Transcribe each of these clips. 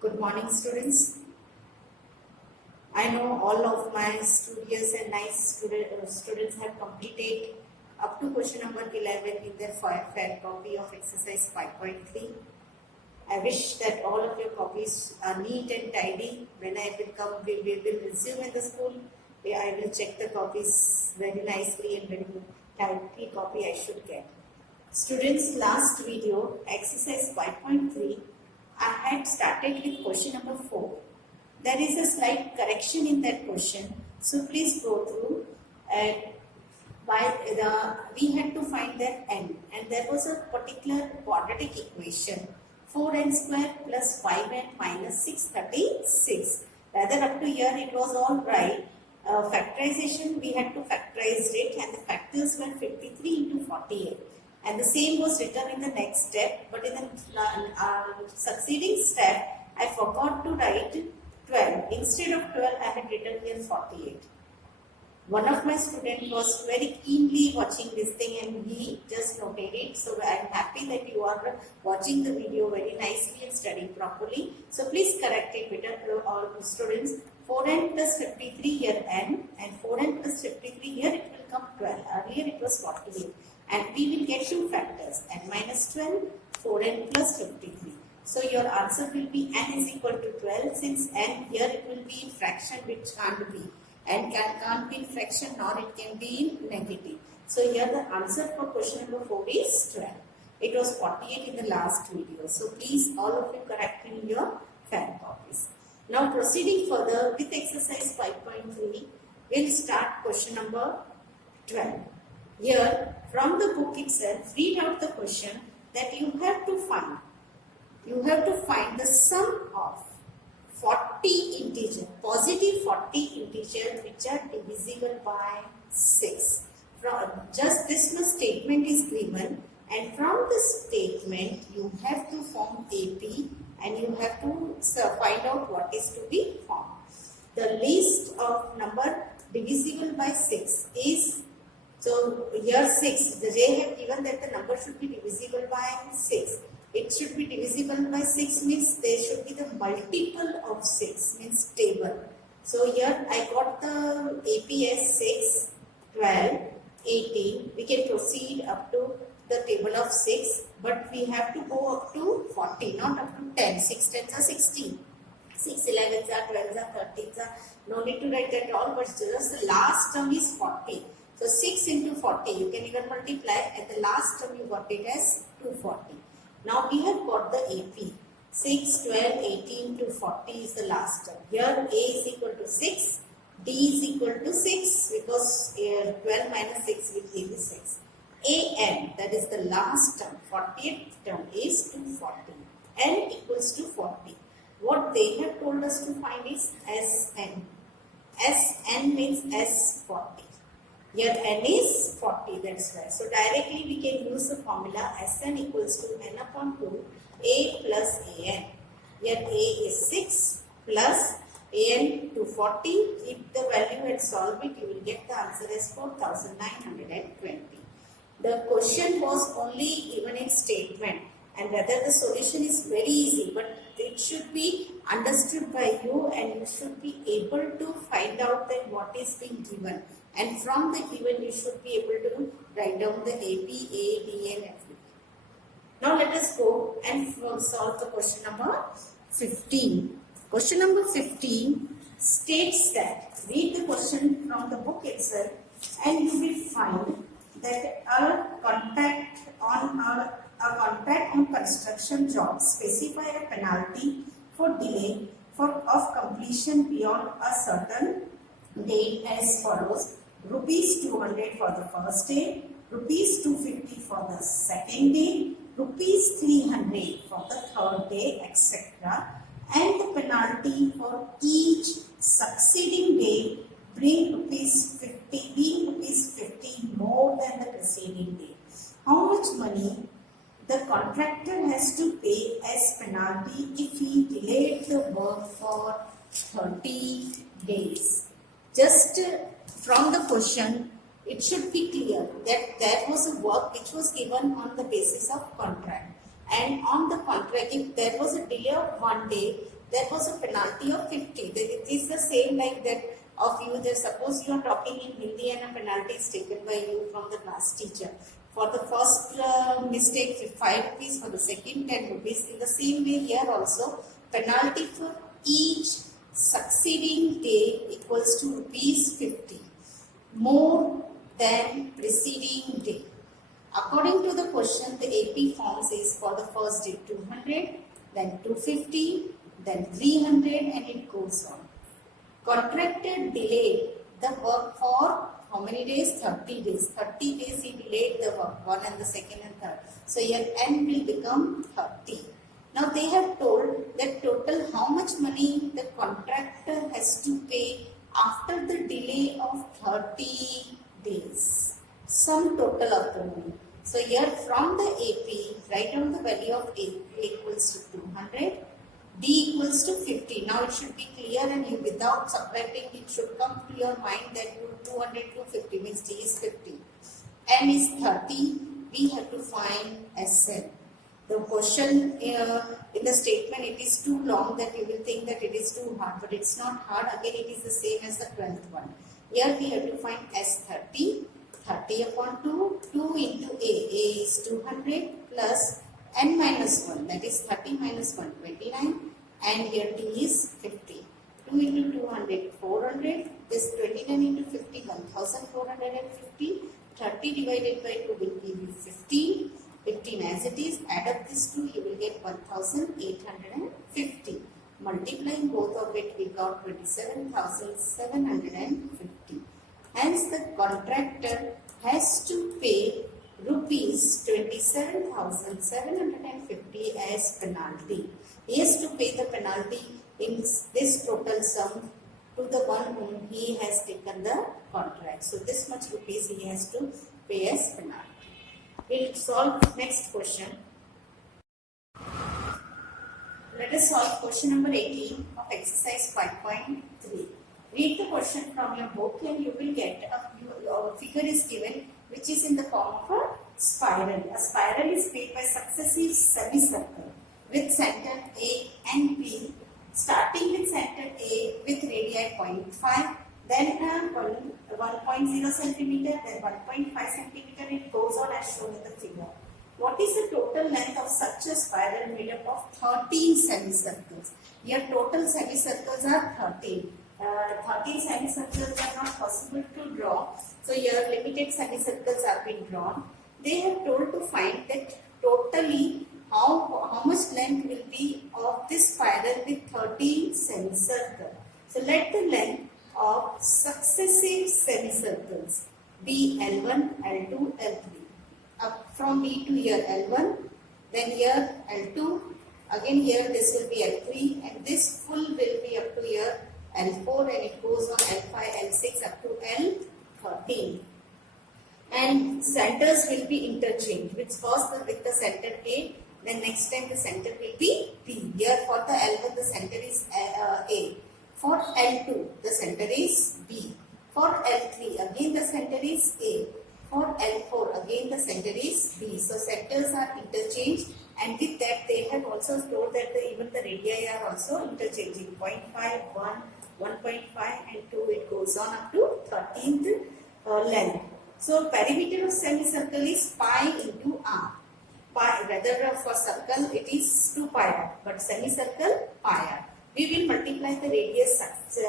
Good morning, students. I know all of my studious and nice students have completed up to question number 11 in their fair copy of exercise 5.3. I wish that all of your copies are neat and tidy. When I will come, we will resume in the school. I will check the copies very nicely and very tightly copy I should get. Students, last video, exercise 5.3, I had started with question number 4. There is a slight correction in that question. So please go through. We had to find that n, and there was a particular quadratic equation 4n square plus 5n minus 636. Rather, up to here it was all right. Factorization, we had to factorize it, and the factors were 53 into 48. And the same was written in the next step, but in the succeeding step, I forgot to write 12. Instead of 12, I had written here 48. One of my students was very keenly watching this thing and he just noted it. So I am happy that you are watching the video very nicely and studying properly. So please correct it better, all students. 4n plus 53 here n, and 4n plus 53 here it will come 12. Earlier it was 48. And we will get two factors, n minus 12, 4n plus 53. So your answer will be n is equal to 12. Since n here it will be in fraction, which can't be. And can't be in fraction, nor it can be in negative. So here the answer for question number 4 is 12. It was 48 in the last video. So please all of you correct in your fair copies. Now proceeding further with exercise 5.3, we'll start question number 12. Here from the book itself, read out the question that you have to find. You have to find the sum of 40 integers, positive 40 integers which are divisible by 6. From just this much statement is given, and from this statement you have to form AP and you have to find out what is to be formed. The list of number divisible by 6 is, so here 6, they have given that the number should be divisible by 6. It should be divisible by 6 means there should be the multiple of 6 means table. So here I got the AP as 6, 12, 18. We can proceed up to the table of 6, but we have to go up to 40, not up to 10. 6 tens are 16. 6 11s are 12s are 13s are. No need to write that all, but just the last term is 40. So 6 into 40, you can even multiply. At the last term you got it as 240. Now we have got the AP. 6, 12, 18 to 40 is the last term. Here A is equal to 6, D is equal to 6 because 12 minus 6 will give you 6. AN, that is the last term, 40th term is 240. N equals to 40. What they have told us to find is SN. SN means S40. Here n is 40, that's right. So directly we can use the formula Sn equals to n upon 2 A plus An. Here A is 6 plus An to 40. Keep the value and solve it. You will get the answer as 4920. The question was only given in statement, and whether the solution is very easy, but it should be understood by you and you should be able to find out that what is being given. And from the given, you should be able to write down the AP, A, D and everything. Now let us go and solve the question number 15. Question number 15 states that, read the question from the book itself and you will find that a contract on construction jobs specify a penalty for delay of completion beyond a certain date as follows. Rupees 200 for the first day, rupees 250 for the second day, rupees 300 for the third day, etc. And the penalty for each succeeding day being rupees 50 more than the preceding day. How much money the contractor has to pay as penalty if he delayed the work for 30 days? Just from the question, it should be clear that there was a work which was given on the basis of contract, And on the contrary, if there was a delay of 1 day, there was a penalty of 50. It is the same like that of you. There, suppose you are talking in Hindi and a penalty is taken by you from the class teacher. For the first mistake, 5 rupees. For the second, 10 rupees. In the same way, here also, penalty for each succeeding day equals to rupees 50. More than preceding day. According to the question, the AP forms is for the first day 200, then 250, then 300, and it goes on. Contractor delayed the work for how many days? 30 days. 30 days he delayed the work, 1 and the second and third. So your N will become 30. Now they have told that total how much money the contractor has to pay after the delay of 30 days. Some total of the money. So here from the AP, write down the value of A equals to 200, D equals to 50. Now it should be clear, and you without subtracting it should come to your mind that 200 to 50 means D is 50. N is 30. We have to find SN. The question in the statement, it is too long that you will think that it is too hard, but it's not hard. Again, it is the same as the 12th one. Here we have to find S30. 30 upon 2, 2 into A is 200 plus N minus 1, that is 30 minus 1, 29, and here D is 50. 2 into 200, 400, this 29 into 50, 1450, 30 divided by 2 will give you 15, 15 as it is, add up this 2, you will get 1850. Multiplying both of it, we got 27,750. Hence, the contractor has to pay rupees 27,750 as penalty. He has to pay the penalty in this total sum to the one whom he has taken the contract. So, this much rupees he has to pay as penalty. We will solve next question. Let us solve question number 18 of exercise 5.3. Read the question from your book and you will get a figure is given which is in the form of a spiral. A spiral is made by successive semicircle with center A and B, starting with center A with radii 0.5, then 1.0 centimeter, then 1.5 centimeter. It goes on as shown in the figure. What is the total length of such a spiral made up of 13 semicircles? Here total semicircles are 13. 13 semicircles are not possible to draw. So here limited semicircles have been drawn. They have told to find that totally how much length will be of this spiral with 13 semicircles. So let the length of successive semicircles be L1, L2, L3. Up from B to here L1, then here L2, again here this will be L3, and this full will be up to here L4, and it goes on L5, L6 up to L13. And centers will be interchanged, which first with the center A, then next time the center will be B. Here for the L1 the center is A. For L2 the center is B. For L3 again the center is A. For L4 again the center is B. So centers are interchanged, and with that they have also told that even the radii are also interchanging. 0.5, 1, 1.5 and 2, it goes on up to 13th length. So perimeter of semicircle is pi into r. Pi, rather for circle it is 2 pi r, but semicircle pi r. We will multiply the radius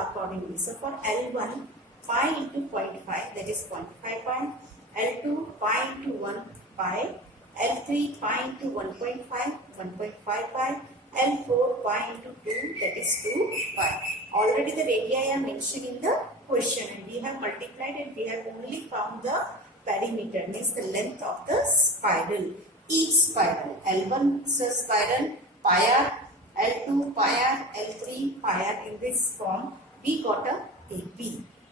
accordingly. So for L1 pi into 0.5, that is 0.5 pi. L2 pi into 1 pi. L3 pi into 1.5, 1.5 pi. L4 pi into 2, that is 2 pi. Already the radii are mentioned in the question, and we have multiplied and we have only found the perimeter, means the length of the spiral. Each spiral, L1 spiral pi r, L2 pi r, L3 pi r. In this form we got a AP.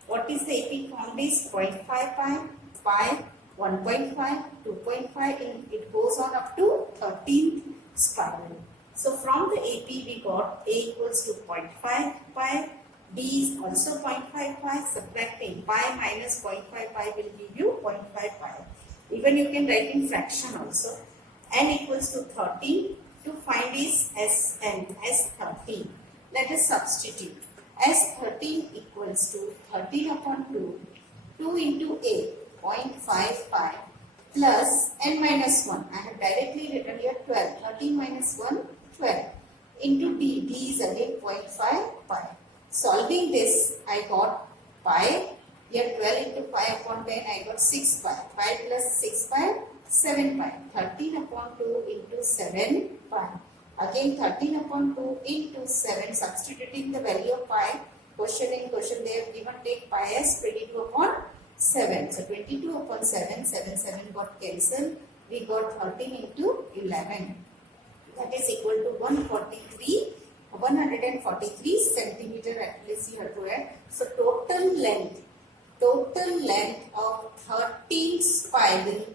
What is the AP form? Is 0.5 pi, pi, 1.5, 2.5, and it goes on up to 13th spiral. So from the AP we got A equals to 0.5 pi, B is also 0.5 pi, subtracting pi minus 0.5 pi will give you 0.5 pi. Even you can write in fraction also. n equals to 13. To find is Sn as 13. Let us substitute. As 13 equals to 13 upon 2, 2 into a 0.5 pi plus n minus 1. I have directly written here 12. 13 minus 1, 12. Into d. d is again 0.5 pi. Solving this, I got pi. Here 12 into 5 upon 10, I got 6 pi. Pi plus 6 pi, 7 pi. 13 upon 2 into 7 pi. Again 13 upon 2 into 7, substituting the value of pi. Question in question they have given take pi as 22 upon 7. So 22 upon 7, 7 got cancelled. We got 13 into 11. That is equal to 143 centimeter at least you have to add. So total length of 13 spiral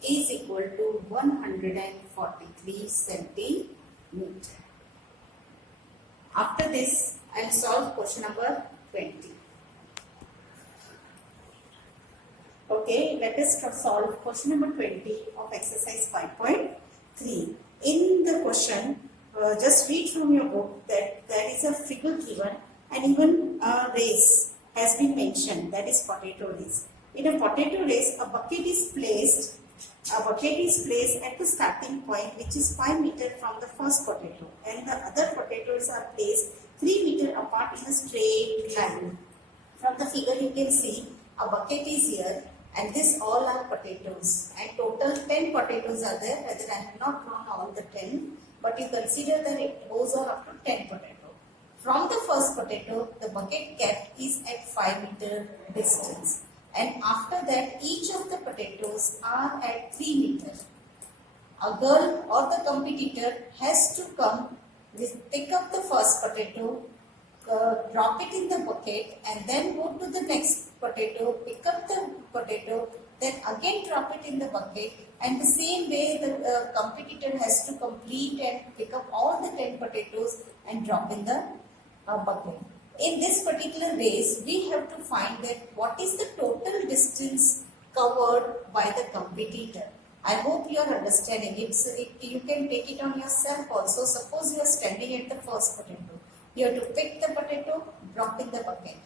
is equal to 143 centimeter. After this, I will solve question number 20. Okay, let us solve question number 20 of exercise 5.3. In the question, just read from your book that there is a figure given and even a race has been mentioned, that is potato race. In a potato race, a bucket is placed at the starting point, which is 5 meters from the first potato, and the other potatoes are placed 3 meters apart in a straight line. From the figure you can see a bucket is here and this all are potatoes, and total 10 potatoes are there. Rather, I have not drawn all the 10, but you consider that it goes on up to 10 potatoes. From the first potato, the bucket kept is at 5 meter distance, and after that each of the potatoes are at 3 meters. A girl or the competitor has to come, pick up the first potato, drop it in the bucket, and then go to the next potato, pick up the potato, then again drop it in the bucket, and the same way the competitor has to complete and pick up all the 10 potatoes and drop in the bucket. In this particular race, we have to find that what is the total distance covered by the competitor. I hope you are understanding. You can take it on yourself also. Suppose you are standing at the first potato. You have to pick the potato, drop in the bucket.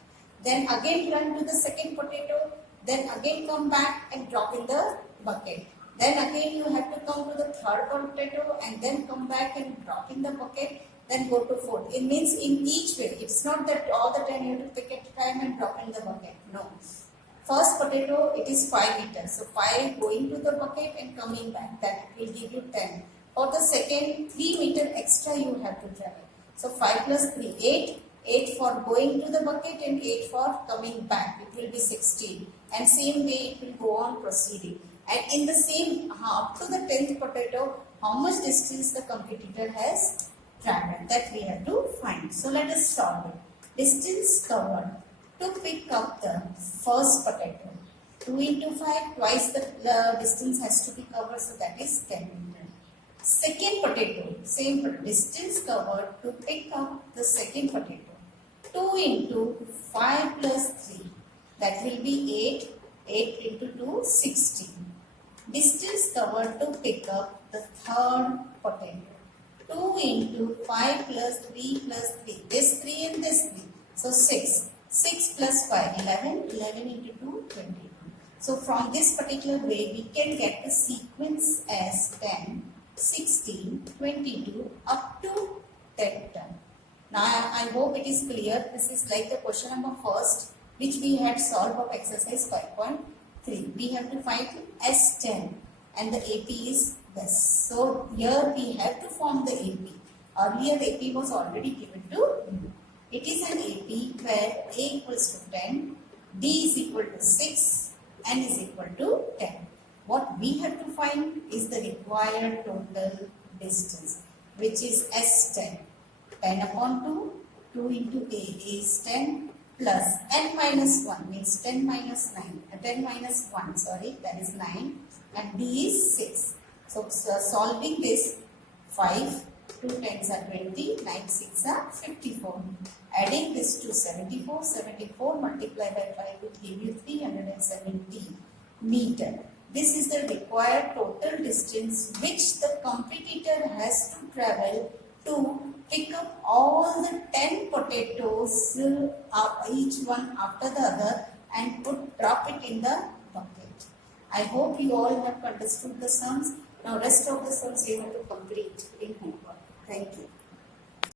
Then again run to the second potato. Then again come back and drop in the bucket. Then again you have to come to the third potato and then come back and drop in the bucket. Then go to fourth. It means in each way. It's not that all the time you have to pick at a time and drop in the bucket. No. First potato, it is 5 meters. So 5 going to the bucket and coming back. That will give you 10. For the second, 3 meter extra you have to travel. So 5 plus 3, 8. 8 for going to the bucket and 8 for coming back. It will be 16. And same way it will go on proceeding. And in the same, up to the 10th potato, how much distance the competitor has traveled. That we have to find. So let us solve it. Distance covered to pick up the first potato. 2 into 5, twice the distance has to be covered. So that is 10 meters. Second potato, same distance covered to pick up the second potato. 2 into 5 plus 3, that will be 8. 8 into 2, 16. Distance covered to pick up the third potato. 2 into 5 plus 3 plus 3. This 3 and this 3. So 6. 6 plus 5, 11. 11 into 2, 22. So from this particular way, we can get the sequence as 10, 16, 22 up to 10 turn. Now I hope it is clear. This is like the question number first, which we had solved of exercise 5.3. We have to find S10 and the AP is this. So here we have to form the AP. Earlier the AP was already given to you. It is an AP where A equals to 10, D is equal to 6, N is equal to 10. What we have to find is the required total distance, which is S10. 10 upon 2, 2 into A is 10 plus N minus 1 means 10 minus 9, 10 minus 1, sorry, that is 9, and D is 6. So solving this, 5, 2 10s are 20, 9 6 are 54. Adding this to 74, 74 multiplied by 5 will give you 370 meter. This is the required total distance which the competitor has to travel to pick up all the 10 potatoes, each one after the other, and drop it in the bucket. I hope you all have understood the sums. Now rest of the sums you have to complete in homework. Thank you.